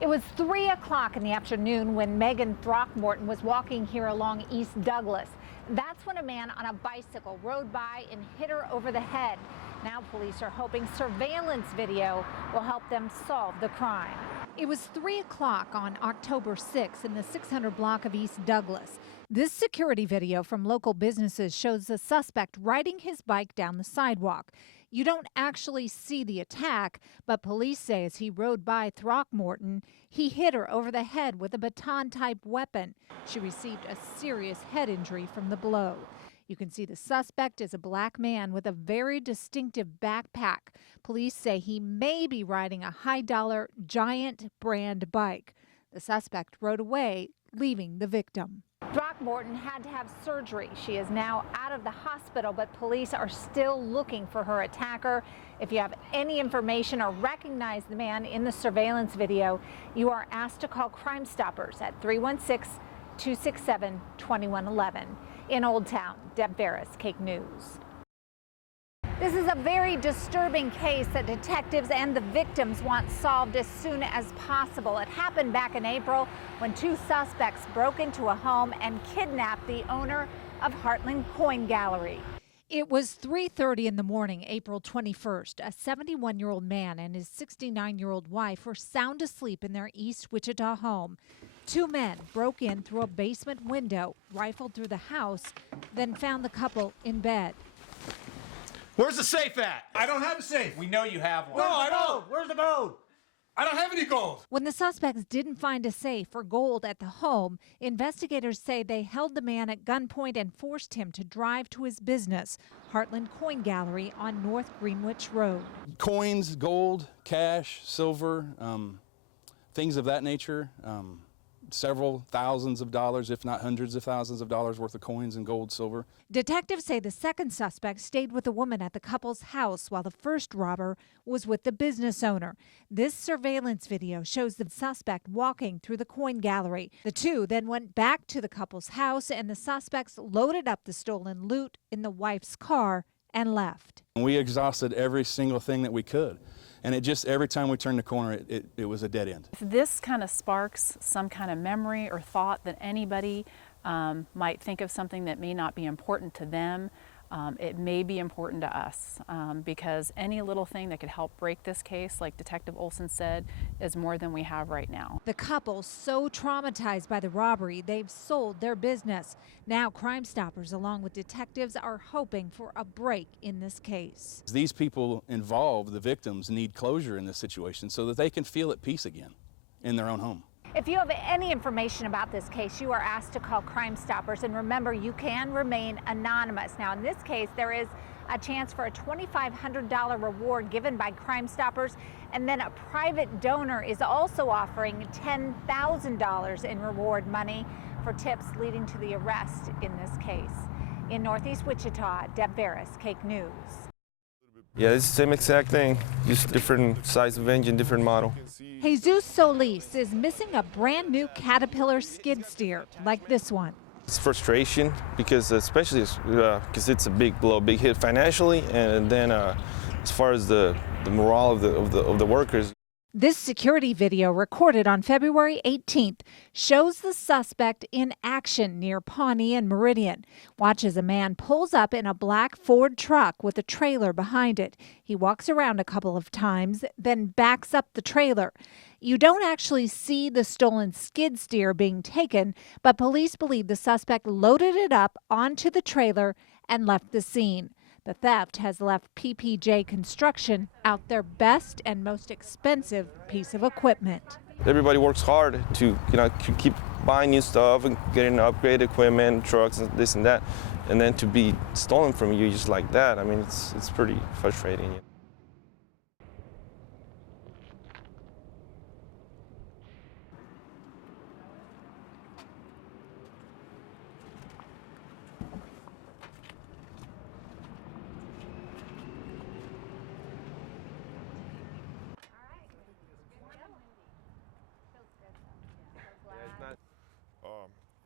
It was 3 o'clock in the afternoon when Megan Throckmorton was walking here along East Douglas. That's when a man on a bicycle rode by and hit her over the head. Now police are hoping surveillance video will help them solve the crime. It was 3 o'clock on October 6th in the 600 block of East Douglas. This security video from local businesses shows the suspect riding his bike down the sidewalk. You don't actually see the attack, but police say as he rode by Throckmorton, he hit her over the head with a baton-type weapon. She received a serious head injury from the blow. You can see the suspect is a black man with a very distinctive backpack. Police say he may be riding a high-dollar Giant brand bike. The suspect rode away, leaving the victim. Throckmorton had to have surgery. She is now out of the hospital, but police are still looking for her attacker. If you have any information or recognize the man in the surveillance video, you are asked to call Crime Stoppers at 316-267-2111. In Old Town, Deb Ferris, Cake News. This is a very disturbing case that detectives and the victims want solved as soon as possible. It happened back in April when two suspects broke into a home and kidnapped the owner of Heartland Coin Gallery. It was 3:30 in the morning, April 21st. A 71-year-old man and his 69-year-old wife were sound asleep in their East Wichita home. Two men broke in through a basement window, rifled through the house, then found the couple in bed. Where's the safe at? I don't have a safe. We know you have one. No, I don't. Where's the gold? I don't have any gold. When the suspects didn't find a safe or gold at the home, investigators say they held the man at gunpoint and forced him to drive to his business, Heartland Coin Gallery on North Greenwich Road. Coins, gold, cash, silver, things of that nature. Several thousands of dollars, if not hundreds of thousands of dollars worth of coins and gold, silver. Detectives say the second suspect stayed with the woman at the couple's house while the first robber was with the business owner. This surveillance video shows the suspect walking through the coin gallery. The two then went back to the couple's house and the suspects loaded up the stolen loot in the wife's car and left. We exhausted every single thing that we could. And it just, every time we turned the corner, it was a dead end. If this kind of sparks some kind of memory or thought that anybody might think of something that may not be important to them, it may be important to us because any little thing that could help break this case, like Detective Olson said, is more than we have right now. The couple, so traumatized by the robbery, they've sold their business. Now Crime Stoppers, along with detectives, are hoping for a break in this case. These people involved, the victims, need closure in this situation so that they can feel at peace again in their own home. If you have any information about this case, you are asked to call Crime Stoppers, and remember, you can remain anonymous. Now, in this case, there is a chance for a $2,500 reward given by Crime Stoppers, and then a private donor is also offering $10,000 in reward money for tips leading to the arrest in this case. In Northeast Wichita, Deb Ferris, Cake News. Yeah, it's the same exact thing, just different size of engine, different model. Jesus Solis is missing a brand new Caterpillar skid steer like this one. It's frustration because especially because it's a big blow, big hit financially, and then as far as the morale of the workers. This security video recorded on February 18th shows the suspect in action near Pawnee and Meridian. Watch as a man pulls up in a black Ford truck with a trailer behind it. He walks around a couple of times, then backs up the trailer. You don't actually see the stolen skid steer being taken, but police believe the suspect loaded it up onto the trailer and left the scene. The theft has left PPJ Construction out their best and most expensive piece of equipment. Everybody works hard to keep buying new stuff and getting upgraded equipment, trucks, and this and that, and then to be stolen from you just like that. I mean, it's pretty frustrating.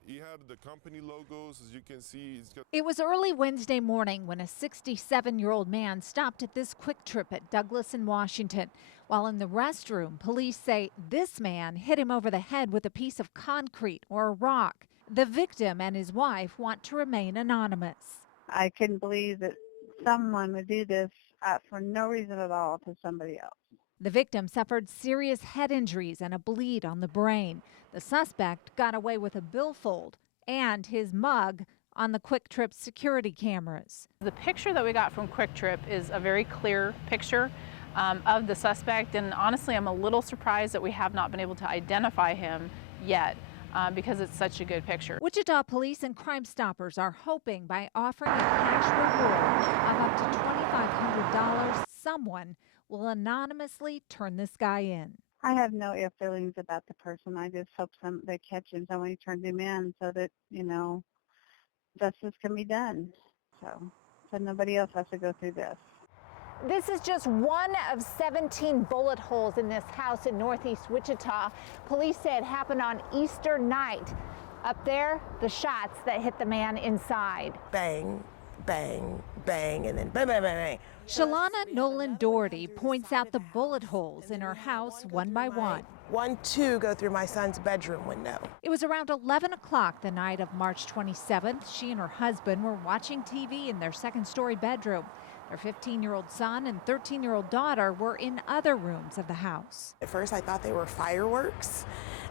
He had had the company logos, as you can see. It was early Wednesday morning when a 67-year-old man stopped at this Quick Trip at Douglas in Washington. While in the restroom, police say this man hit him over the head with a piece of concrete or a rock. The victim and his wife want to remain anonymous. I couldn't believe that someone would do this for no reason at all to somebody else. The victim suffered serious head injuries and a bleed on the brain. The suspect got away with a billfold and his mug on the Quick Trip security cameras. The picture that we got from Quick Trip is a very clear picture of the suspect, and honestly I'm a little surprised that we have not been able to identify him yet. Because it's such a good picture. Wichita police and Crime Stoppers are hoping by offering a cash reward of up to $2,500, someone will anonymously turn this guy in. I have no ill feelings about the person. I just hope they catch him, somebody turns him in so that, justice can be done. So nobody else has to go through this. This is just one of 17 bullet holes in this house in northeast Wichita. Police say it happened on Easter night. Up there, the shots that hit the man inside. Bang, bang, bang, and then bang, bang, bang, bang. Shalana Nolan Doherty points out the bullet holes in her house one by one. 1, 2 go through my son's bedroom window. It was around 11 o'clock the night of March 27th. She and her husband were watching TV in their second-story bedroom. Their 15-year-old son and 13-year-old daughter were in other rooms of the house. At first I thought they were fireworks,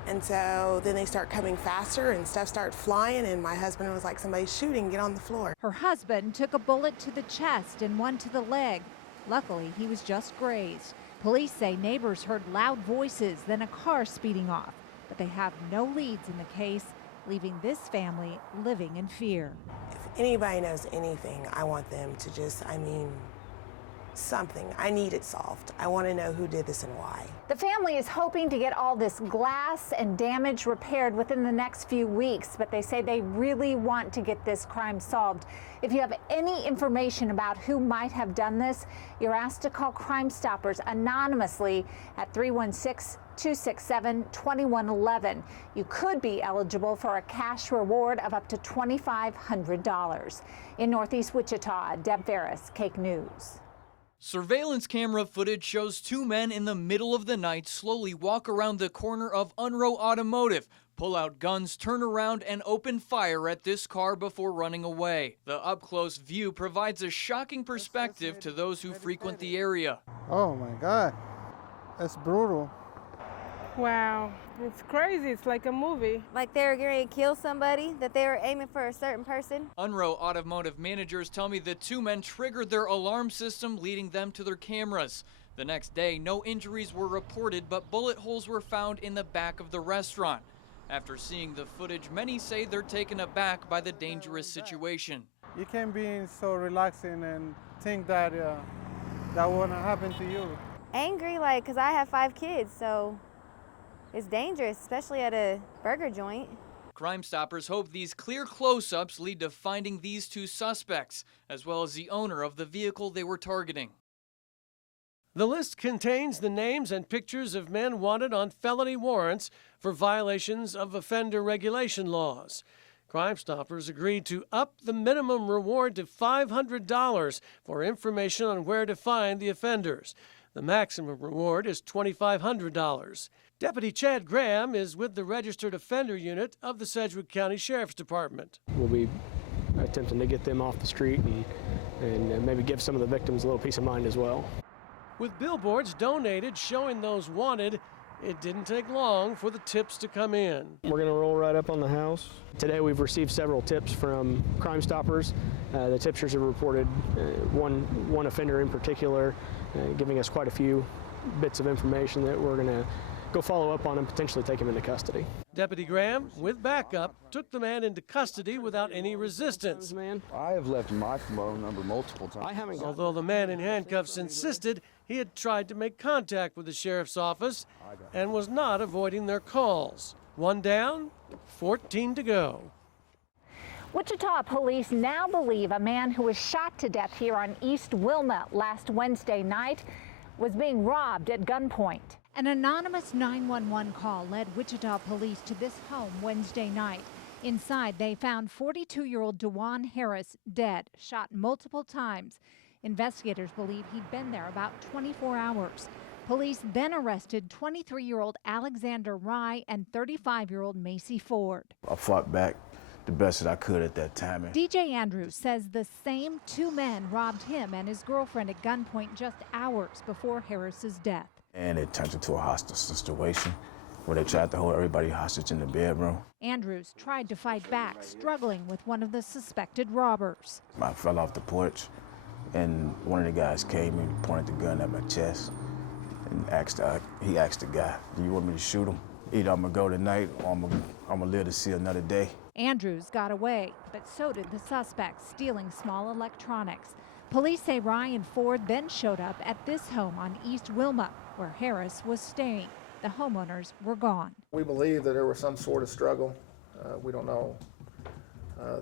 and so then they start coming faster and stuff started flying, and my husband was like, somebody's shooting, get on the floor. Her husband took a bullet to the chest and one to the leg. Luckily, he was just grazed. Police say neighbors heard loud voices, then a car speeding off, but they have no leads in the case, leaving this family living in fear. If anybody knows anything, I want them to something. I need it solved. I want to know who did this and why. The family is hoping to get all this glass and damage repaired within the next few weeks, but they say they really want to get this crime solved. If you have any information about who might have done this, you're asked to call Crime Stoppers anonymously at 316-267-2111. You could be eligible for a cash reward of up to $2,500. In Northeast Wichita, Deb Ferris, Cake News. Surveillance camera footage shows two men in the middle of the night slowly walk around the corner of Unrow Automotive, pull out guns, turn around, and open fire at this car before running away. The up-close view provides a shocking perspective to those who frequent the area. Oh my God, that's brutal. Wow, it's crazy. It's like a movie. Like they were going to kill somebody, that they were aiming for a certain person. Unrow Automotive managers tell me the two men triggered their alarm system, leading them to their cameras. The next day, no injuries were reported, but bullet holes were found in the back of the restaurant. After seeing the footage, many say they're taken aback by the dangerous situation. You can't be so relaxing and think that that won't happen to you. Angry, because I have 5 kids, so it's dangerous, especially at a burger joint. Crime Stoppers hope these clear close-ups lead to finding these two suspects, as well as the owner of the vehicle they were targeting. The list contains the names and pictures of men wanted on felony warrants for violations of offender regulation laws. Crime Stoppers agreed to up the minimum reward to $500 for information on where to find the offenders. The maximum reward is $2,500. Deputy Chad Graham is with the Registered Offender Unit of the Sedgwick County Sheriff's Department. We'll be attempting to get them off the street and maybe give some of the victims a little peace of mind as well. With billboards donated showing those wanted, it didn't take long for the tips to come in. We're going to roll right up on the house. Today we've received several tips from Crime Stoppers. The tipsters have reported one offender in particular, giving us quite a few bits of information that we're going to go follow up on and potentially take him into custody. Deputy Graham, with backup, took the man into custody without any resistance. I have left my phone number multiple times. Although the man in handcuffs insisted he had tried to make contact with the sheriff's office and was not avoiding their calls. 1 down, 14 to go. Wichita police now believe a man who was shot to death here on East Wilmot last Wednesday night was being robbed at gunpoint. An anonymous 911 call led Wichita police to this home Wednesday night. Inside, they found 42-year-old DeJuan Harris dead, shot multiple times. Investigators believe he'd been there about 24 hours. Police then arrested 23-year-old Alexander Rye and 35-year-old Macy Ford. I fought back the best that I could at that time. DJ Andrews says the same two men robbed him and his girlfriend at gunpoint just hours before Harris's death. And it turned into a hostage situation where they tried to hold everybody hostage in the bedroom. Andrews tried to fight back, struggling with one of the suspected robbers. I fell off the porch, and one of the guys came and pointed the gun at my chest and he asked the guy, "Do you want me to shoot him? Either I'm gonna go tonight or I'm gonna live to see another day." Andrews got away, but so did the suspects, stealing small electronics. Police say Ryan Ford then showed up at this home on East Wilma, where Harris was staying. The homeowners were gone. We believe that there was some sort of struggle. We don't know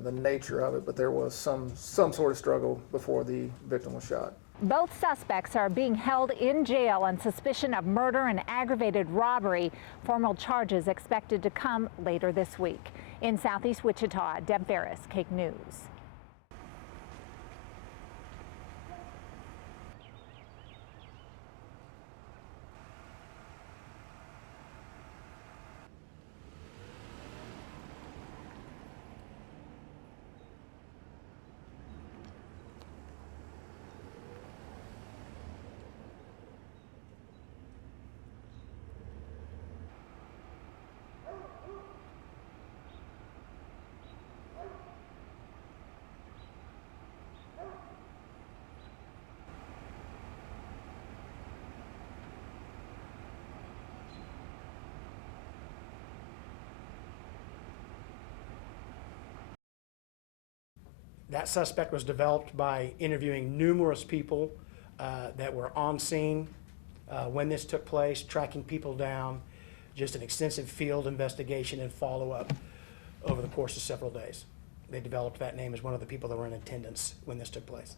the nature of it, but there was some sort of struggle before the victim was shot. Both suspects are being held in jail on suspicion of murder and aggravated robbery. Formal charges expected to come later this week. In Southeast Wichita, Deb Ferris, KAKE News. That suspect was developed by interviewing numerous people that were on scene when this took place, tracking people down, just an extensive field investigation and follow-up over the course of several days. They developed that name as one of the people that were in attendance when this took place.